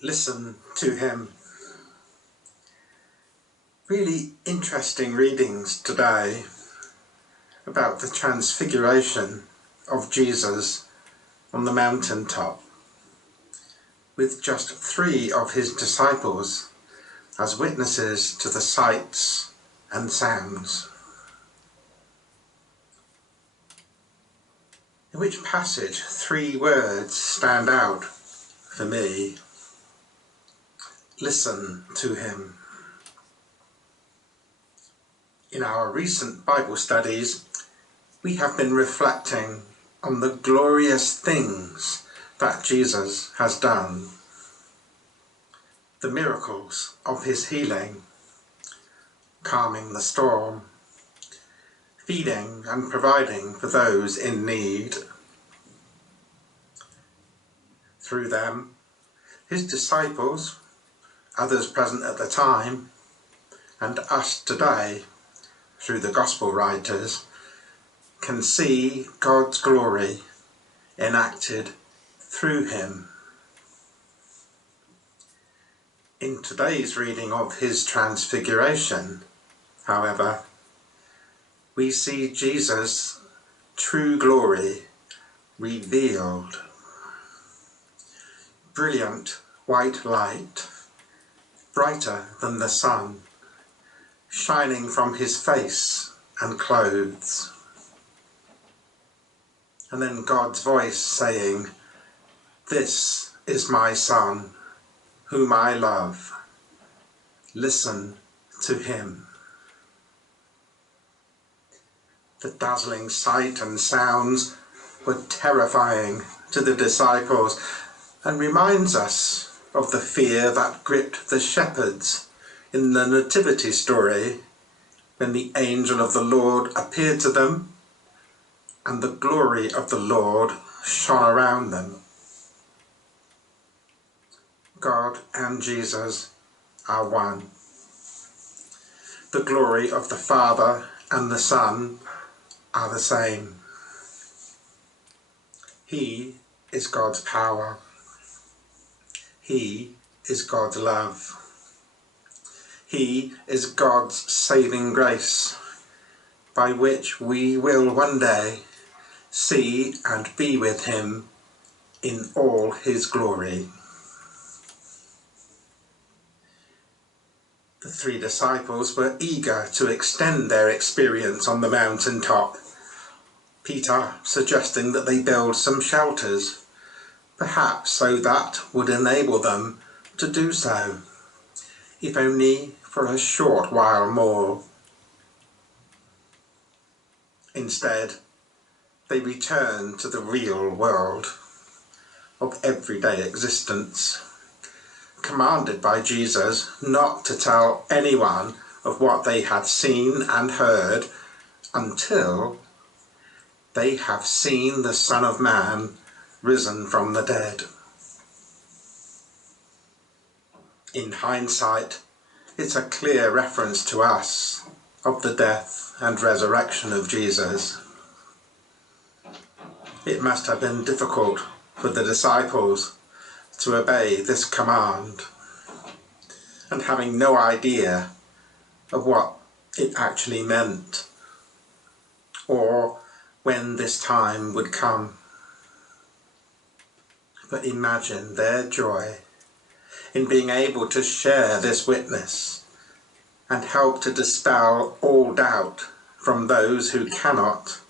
listen to him. Really interesting readings today about the Transfiguration of Jesus on the mountaintop, with just 3 of his disciples as witnesses to the sights and sounds. In which passage 3 words stand out for me? Listen to him. In our recent Bible studies, we have been reflecting on the glorious things that Jesus has done. The miracles of his healing, calming the storm, feeding and providing for those in need. Through them, his disciples, others present at the time, and us today, through the Gospel writers, can see God's glory enacted through him. In today's reading of his Transfiguration, however, we see Jesus' true glory revealed. Brilliant white light, brighter than the sun, shining from his face and clothes. And then God's voice saying, "This is my Son, whom I love. Listen to him." The dazzling sight and sounds were terrifying to the disciples and reminds us of the fear that gripped the shepherds in the nativity story when the angel of the Lord appeared to them and the glory of the Lord shone around them. God and Jesus are one. The glory of the Father and the Son are the same. He is God's power. He is God's love. He is God's saving grace, by which we will one day see and be with him in all his glory. The 3 disciples were eager to extend their experience on the mountaintop, Peter suggesting that they build some shelters, perhaps so that would enable them to do so, if only for a short while more. Instead, they return to the real world of everyday existence, commanded by Jesus not to tell anyone of what they had seen and heard until they have seen the Son of Man risen from the dead. In hindsight, it's a clear reference to us of the death and resurrection of Jesus. It must have been difficult for the disciples to obey this command, and having no idea of what it actually meant, or when this time would come. But imagine their joy in being able to share this witness and help to dispel all doubt from those who cannot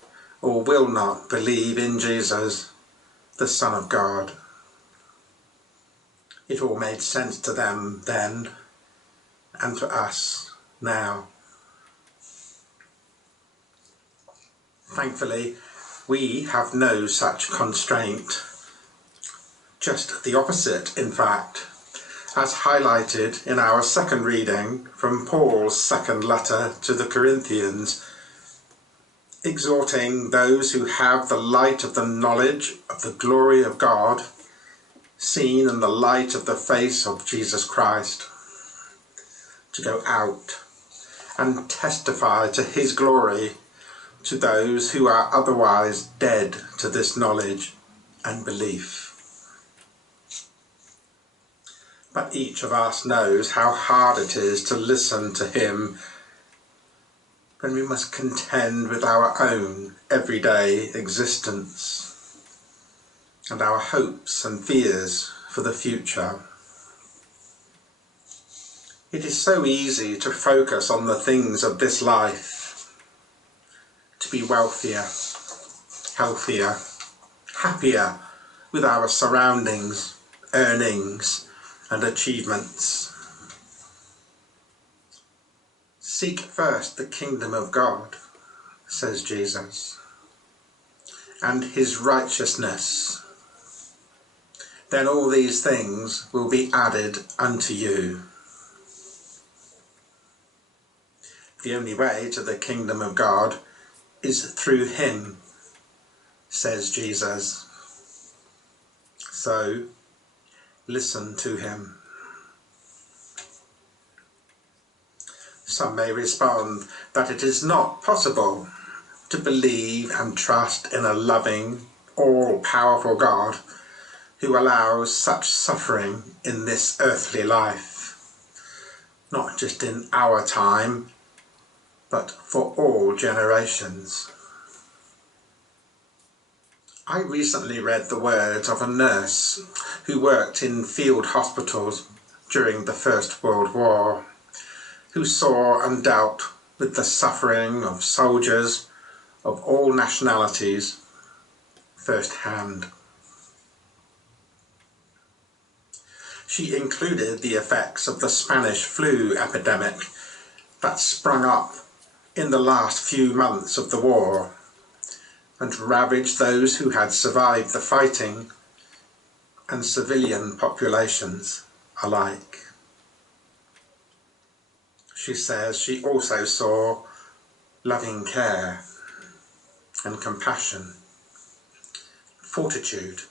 or will not believe in Jesus, the Son of God. It all made sense to them then, and to us now. Thankfully, we have no such constraint. Just the opposite, in fact, as highlighted in our second reading from Paul's second letter to the Corinthians, exhorting those who have the light of the knowledge of the glory of God, seen in the light of the face of Jesus Christ, to go out and testify to his glory to those who are otherwise dead to this knowledge and belief. But each of us knows how hard it is to listen to him when we must contend with our own everyday existence and our hopes and fears for the future. It is so easy to focus on the things of this life, to be wealthier, healthier, happier with our surroundings, earnings, and achievements. Seek first the kingdom of God, says Jesus, and his righteousness. Then all these things will be added unto you. The only way to the kingdom of God is through him, says Jesus. So, listen to him. Some may respond that it is not possible to believe and trust in a loving, all-powerful God who allows such suffering in this earthly life, not just in our time, but for all generations. I recently read the words of a nurse who worked in field hospitals during the First World War, who saw and dealt with the suffering of soldiers of all nationalities firsthand. She included the effects of the Spanish flu epidemic that sprung up in the last few months of the war and ravaged those who had survived the fighting and civilian populations alike. She says she also saw loving care and compassion, fortitude,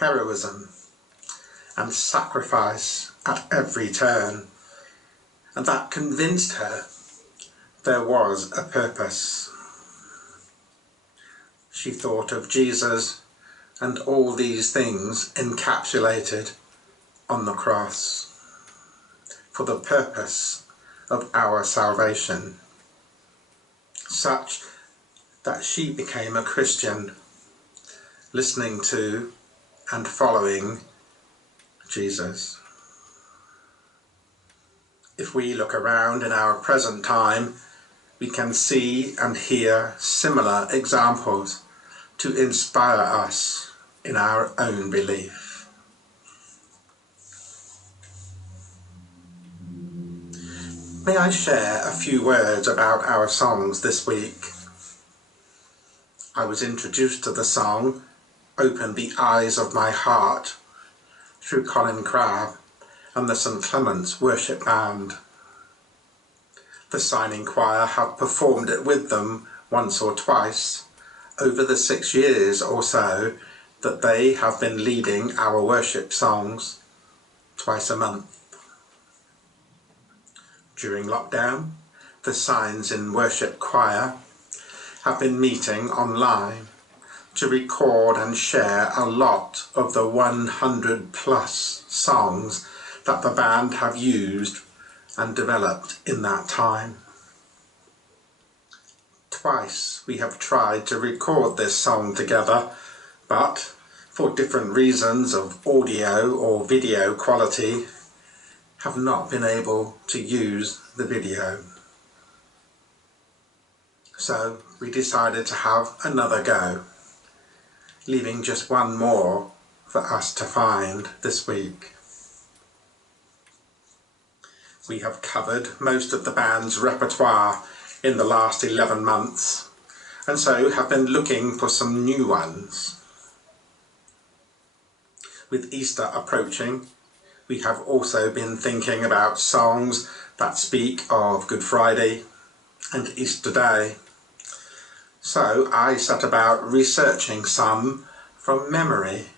heroism and sacrifice at every turn, and that convinced her there was a purpose. She thought of Jesus and all these things encapsulated on the cross for the purpose of our salvation, such that she became a Christian, listening to and following Jesus. If we look around in our present time, we can see and hear similar examples to inspire us in our own belief. May I share a few words about our songs this week? I was introduced to the song "Open the Eyes of My Heart" through Colin Crabb and the St Clement's Worship Band. The signing choir have performed it with them once or twice over the 6 years or so that they have been leading our worship songs twice a month. During lockdown, the Signs in Worship choir have been meeting online to record and share a lot of the 100 plus songs that the band have used and developed in that time. Twice we have tried to record this song together, but for different reasons of audio or video quality, have not been able to use the video. So we decided to have another go, leaving just one more for us to find this week. We have covered most of the band's repertoire in the last 11 months, and so have been looking for some new ones. With Easter approaching, we have also been thinking about songs that speak of Good Friday and Easter Day. So I set about researching some from memory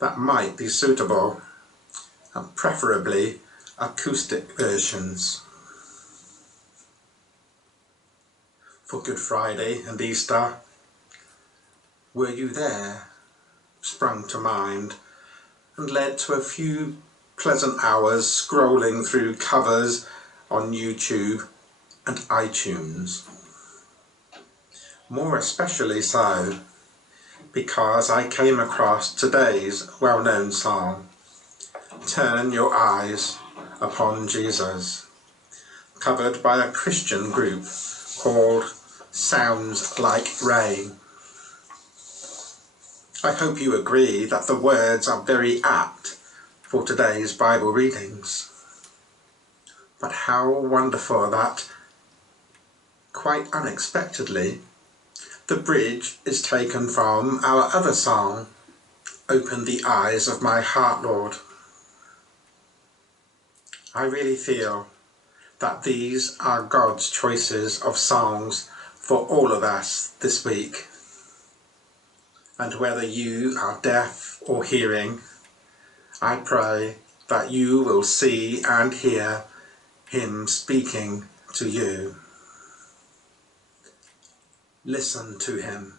that might be suitable, and preferably acoustic versions. For Good Friday and Easter, "Were You There" sprung to mind and led to a few pleasant hours scrolling through covers on YouTube and iTunes. More especially so because I came across today's well-known song, Turn Your Eyes Upon Jesus, covered by a Christian group called Sounds Like Rain. I hope you agree that the words are very apt for today's Bible readings. But how wonderful that, quite unexpectedly, the bridge is taken from our other song, Open the Eyes of My Heart, Lord. I really feel that these are God's choices of songs for all of us this week. And whether you are deaf or hearing, I pray that you will see and hear Him speaking to you. Listen to Him.